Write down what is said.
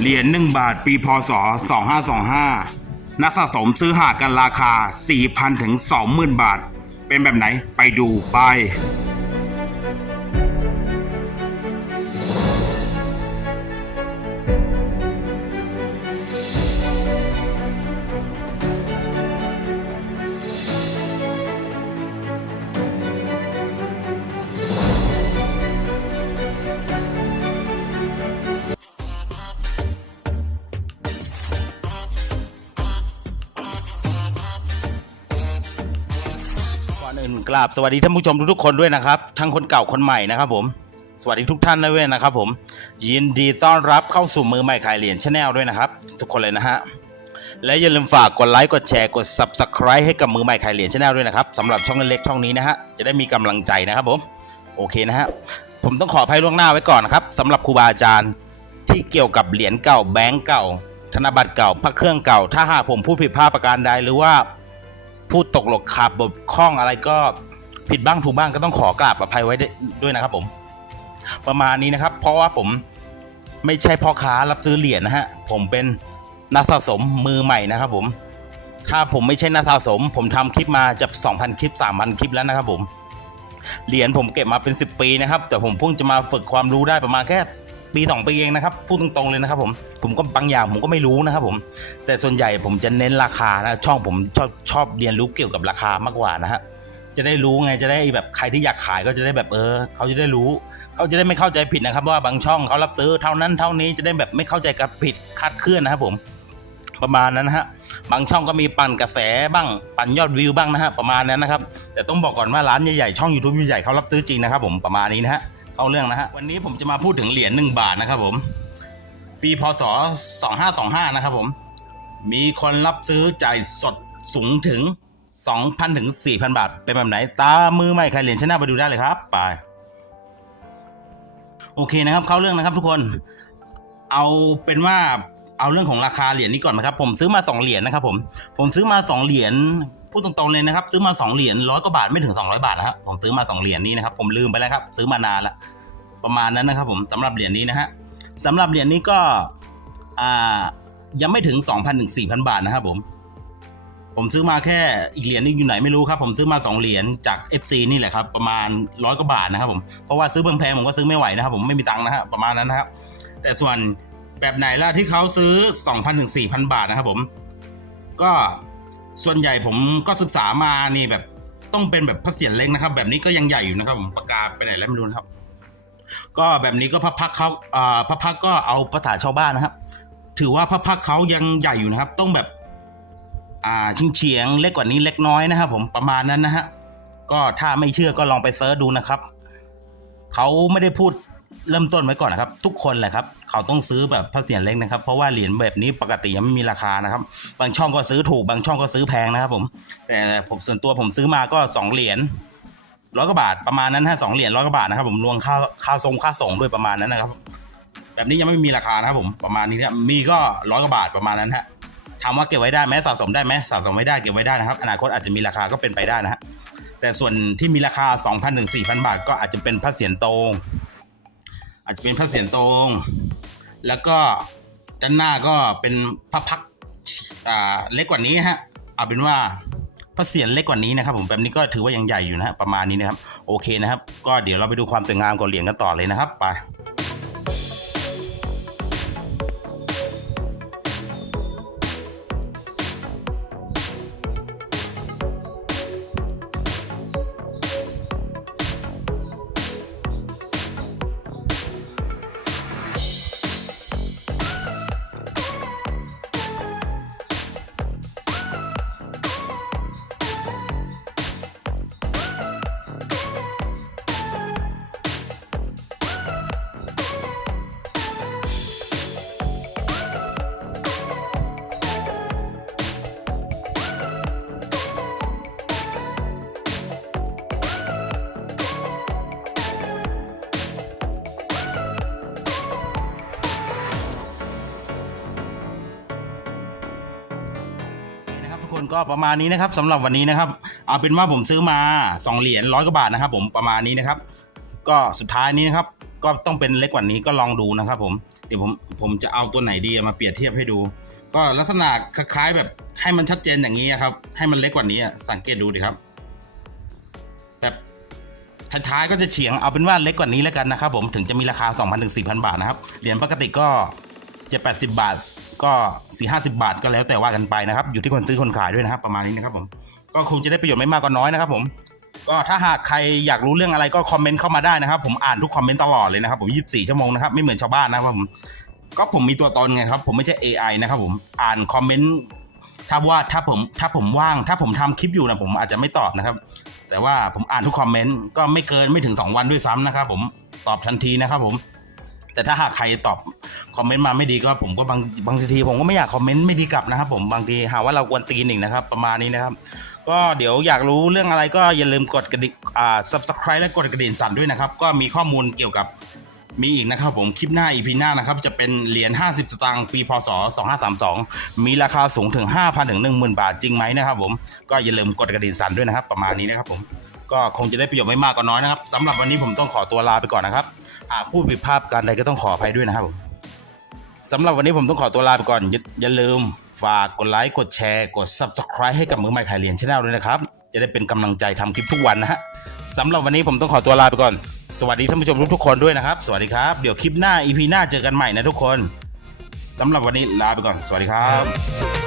เหรียญ1บาทปีพศ 2525 นักสะสมซื้อหากันราคา 4,000 ถึง 20,000 บาท เป็นแบบไหนไปดูไป กราบสวัสดีท่านผู้ชมทุกๆคนด้วยนะครับ ทั้งคนเก่าคนใหม่นะครับผม สวัสดีทุกท่านด้วยนะครับผม ยินดีต้อนรับเข้าสู่มือใหม่ขายเหรียญชาแนลด้วยนะครับ ทุกคนเลยนะฮะ และอย่าลืมฝากกดไลค์กดแชร์กด Subscribe ให้กับมือใหม่ขายเหรียญชาแนลด้วยนะครับสำหรับช่องเล็กๆช่องนี้นะฮะจะได้มีกำลังใจนะครับผมโอเคนะฮะผมต้องขออภัยล่วงหน้าไว้ก่อนนะครับสำหรับครูบาอาจารย์ที่เกี่ยวกับเหรียญเก่าแบงก์เก่า ธนบัตรเก่าพระเครื่องเก่า ถ้าหากผมพูดผิดพลาดประการใดหรือว่า พูดตกหลกขาดบกคล้องอะไรก็ผิดบ้างถูกบ้างก็ต้องขอกราบอภัยไว้ด้วยนะครับผม ประมาณนี้นะครับ เพราะว่าผมไม่ใช่พ่อค้ารับซื้อเหรียญนะฮะ ผมเป็นนักสะสมมือใหม่นะครับผม ถ้าผมไม่ใช่นักสะสม ผมทำคลิปมาจะ 2,000 คลิป 3,000 คลิปแล้วนะครับผม เหรียญผมเก็บมาเป็น 10 ปีนะครับ แต่ผมเพิ่งจะมาฝึกความรู้ได้ประมาณแค่ ปี 2 ปีเองนะครับพูดตรงๆเลยนะครับผมผมก็บางอย่างผมก็ไม่รู้นะครับผมแต่ส่วนใหญ่ผมจะเน้นราคานะช่องผมชอบชอบเรียนรู้เกี่ยวกับราคามากกว่านะฮะจะได้รู้ไงจะได้แบบใครที่อยากขายก็จะได้แบบเออ เขาจะได้รู้ เขาจะได้ไม่เข้าใจผิดนะครับ ว่าบางช่องเขารับซื้อเท่านั้นเท่านี้จะได้แบบไม่เข้าใจกับผิดคาดเคลื่อนนะครับผมประมาณนั้นนะฮะบางช่องก็มีปั่นกระแสบ้างปั่นยอดวิวบ้างนะฮะประมาณนั้นนะครับ แต่ต้องบอกก่อนว่าร้านใหญ่ๆช่อง YouTube ใหญ่ๆเขารับซื้อจริงนะครับผมประมาณนี้นะฮะ เข้าเรื่องนะฮะ วันนี้ผมจะมาพูดถึงเหรียญหนึ่งบาทนะครับผม ปีพศ 2525 นะครับผม มีคนรับซื้อจ่ายสดสูงถึง 2,000 ถึง 4,000 บาท เป็นแบบไหน ตามมือใหม่ใครเหรียญชนะไปดูได้เลยครับ ไป โอเคนะครับ เข้าเรื่องนะครับทุกคน เอาเป็นว่าเอาเรื่องของราคาเหรียญนี้ก่อนนะครับ ผมซื้อมา2เหรียญนะครับผม ผมซื้อมา2เหรียญ พูดตรงๆเลยนะครับซื้อมา2เหรียญร้อยกว่าบาทไม่ถึง 200 บาทนะครับผมซื้อมา2เหรียญนี้นะครับผมลืมไปแล้วครับซื้อมานานละประมาณนั้นนะครับผมสำหรับเหรียญนี้นะฮะสำหรับเหรียญนี้ก็อ่ายังไม่ถึง 2,000ถึง4,000 บาทนะครับผมผมซื้อมาแค่อีกเหรียญนึงอยู่ไหนไม่รู้ครับผมซื้อมา2เหรียญจาก FC นี่แหละครับประมาณร้อยกว่าบาทนะครับผมเพราะว่าซื้อแพงๆผมก็ซื้อไม่ไหวนะครับผมไม่มีตังค์นะฮะประมาณนั้นนะครับแต่ส่วนแบบไหนล่ะที่เขาซื้อ 2,000ถึง4,000 บาทนะครับผม ก็ ส่วนใหญ่ผมก็ศึกษามานี่แบบต้องเป็นแบบพระเศียรเล็กนะครับ แบบนี้ก็ยังใหญ่อยู่นะครับผมปากกาไปไหนแล้วไม่รู้นะครับ ก็แบบนี้ก็พระพักเขาอ่าพระพักก็เอาภาษาชาวบ้านนะครับ ถือว่าพระพักเขายังใหญ่อยู่นะครับ ต้องแบบ อ่าชิงเฉียงเล็กกว่านี้เล็กน้อยนะครับ ผมประมาณนั้นนะฮะก็ถ้าไม่เชื่อก็ลองไปเซิร์ชดูนะครับเขาไม่ได้พูดเริ่มต้นไว้ก่อนนะครับ ทุกคนแหละครับ เขาต้องซื้อแบบพระเศียรเล็กนะครับ เพราะว่าเหรียญแบบนี้ปกติยังไม่มีราคานะครับ บางช่องก็ซื้อถูกบางช่องก็ซื้อแพงนะครับ ผม แต่ผมส่วนตัวผมซื้อมาก็สองเหรียญร้อยกว่าบาทประมาณนั้นฮะสองเหรียญร้อยกว่าบาทนะครับผมรวมค่าค่าทรงค่าส่งด้วยประมาณนั้นนะครับ แบบนี้ยังไม่มีราคานะครับผมประมาณนี้เนี่ยมีก็ร้อยกว่าบาทประมาณนั้นฮะถามว่าเก็บไว้ได้ไหมสะสมได้ไหมสะสมไม่ได้เก็บไว้ได้นะครับ อนาคตอาจจะมีราคาก็เป็นไปได้นะฮะแต่ส่วนที่มีราคา 2,000ถึง4,000 บาท ก็อาจจะเป็นพระเศียรโตงอาจจะเป็นพระเศียรโตง แล้วก็ด้านหน้าก็เป็นพระพักอ่าเล็กกว่านี้ฮะเอาเป็นว่าพระเศียรเล็กกว่านี้นะครับ ผมแบบนี้ก็ถือว่ายังใหญ่อยู่นะฮะประมาณนี้นะครับ โอเคนะครับ ก็เดี๋ยวเราไปดูความสวยงามของเหรียญกันต่อเลยนะครับไป นะครับทุกคนก็ประมาณนี้นะครับสำหรับวันนี้นะครับ เอาเป็นว่าผมซื้อมา 2 เหรียญร้อยกว่าบาทนะครับ ผมประมาณนี้นะครับ ก็สุดท้ายนี้นะครับ ก็ต้องเป็นเล็กกว่านี้ก็ลองดูนะครับ ผมเดี๋ยวผมผมจะเอาตัวไหนดีมาเปรียบเทียบให้ดู ก็ลักษณะคล้ายๆแบบให้มันชัดเจนอย่างนี้ครับ ให้มันเล็กกว่านี้สังเกตดูดิครับแต่ท้ายๆก็จะเฉียงเอาเป็นว่าเล็กกว่านี้แล้วกันนะครับ ผมถึงจะมีราคา 2,000ถึง4,000 บาทนะครับเหรียญปกติก็จะ80 บาท ก็4 50บาทก็แล้วแต่ว่ากันไปนะครับ อยู่ที่คนซื้อคนขายด้วยนะครับ ประมาณนี้นะครับผมก็คงจะได้ประโยชน์ไม่มากก็น้อยนะครับ ผม ก็ถ้าหากใครอยากรู้เรื่องอะไรก็คอมเมนต์เข้ามาได้นะครับ ผมอ่านทุกคอมเมนต์ตลอดเลยนะครับผม24 ชั่วโมงนะครับไม่เหมือนชาวบ้านนะครับผมก็ผมมีตัวตนไงครับ ผมไม่ใช่ AI นะครับผมอ่านคอมเมนต์ถ้าว่าถ้าผมถ้าผมว่าง ถ้าผมทำคลิปอยู่นะผมอาจจะไม่ตอบนะครับ แต่ว่าผมอ่านทุกคอมเมนต์ก็ไม่เกินไม่ถึง 2 วันด้วยซ้ำนะครับ ผมตอบทันทีนะครับผม แต่ถ้าหากใครตอบคอมเมนต์มาไม่ดีก็ผมก็บางบางทีผมก็ไม่อยากคอมเมนต์ไม่ดีกลับนะครับ ผมบางทีหาว่าเรากวนตีนอีกนะครับ ประมาณนี้นะครับ ก็เดี๋ยวอยากรู้เรื่องอะไรก็อย่าลืมกดกระดิ่งอ่า subscribe และกดกระดิ่งสั่นด้วยนะครับ ก็มีข้อมูลเกี่ยวกับมีอีกนะครับผมคลิปหน้าอีพีหน้านะครับ จะเป็นเหรียญ 50 สตางค์ปีพศ 2532 มีราคาสูงถึง 5,000 ถึง 10,000 บาทจริงไหมนะครับผมก็อย่าลืมกดกระดิ่งสั่นด้วยนะครับ ประมาณนี้นะครับผม ก็คงจะได้ประโยชน์ไม่มากก็น้อยนะครับสำหรับวันนี้ผมต้องขอตัวลาไปก่อนนะครับหากผู้ผิดพลาดการใดก็ต้องขออภัยด้วยนะครับผมสำหรับวันนี้ผมต้องขอตัวลาไปก่อนอย่าอย่าลืมฝากกดไลค์กดแชร์ กด subscribe ให้กับมือใหม่ขายเหรียญชาแนลด้วยนะครับ จะได้เป็นกำลังใจทำคลิปทุกวันนะฮะสำหรับวันนี้ผมต้องขอตัวลาไปก่อน สวัสดีท่านผู้ชมทุกๆคนด้วยนะครับ สวัสดีครับ เดี๋ยวคลิปหน้า EP หน้าเจอกันใหม่นะทุกคนสำหรับวันนี้ลาไปก่อน สวัสดีครับ